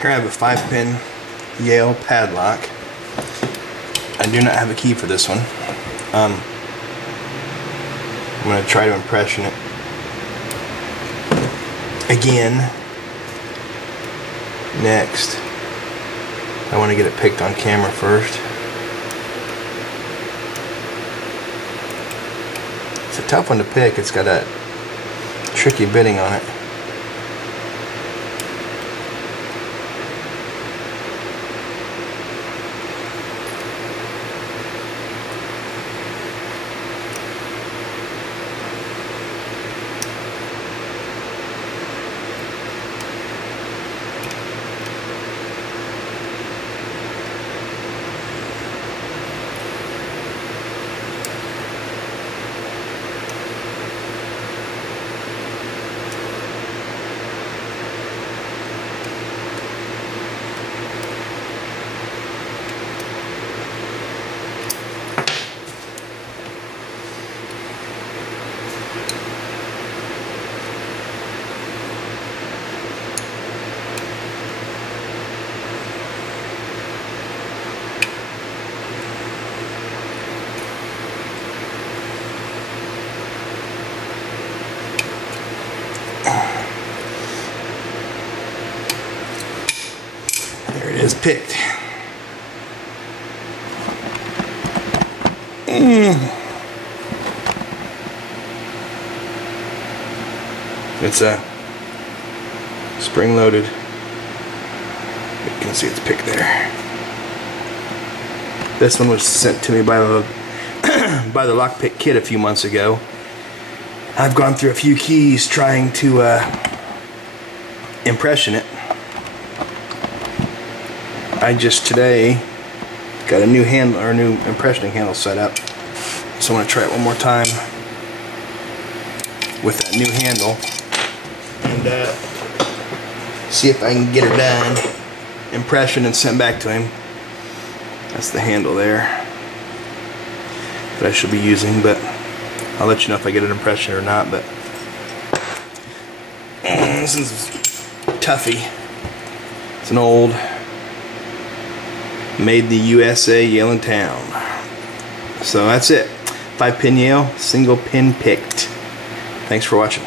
Here I have a 5-pin Yale padlock. I do not have a key for this one. I'm going to try to impression it again. Next, I want to get it picked on camera first. It's a tough one to pick. It's got that tricky bitting on it. There it is, picked. It's a spring-loaded. You can see it's picked there. This one was sent to me by the by the LockPickKid a few months ago. I've gone through a few keys trying to impression it. I just today got a new handle or a new impressioning handle set up, so I'm going to try it one more time with that new handle and see if I can get her done, impression and sent back to him. That's the handle there that I should be using, but I'll let you know if I get an impression or not. But this is toughy. It's an old, made in the USA, Yale in town. So that's it. 5-pin Yale, single pin picked. Thanks for watching.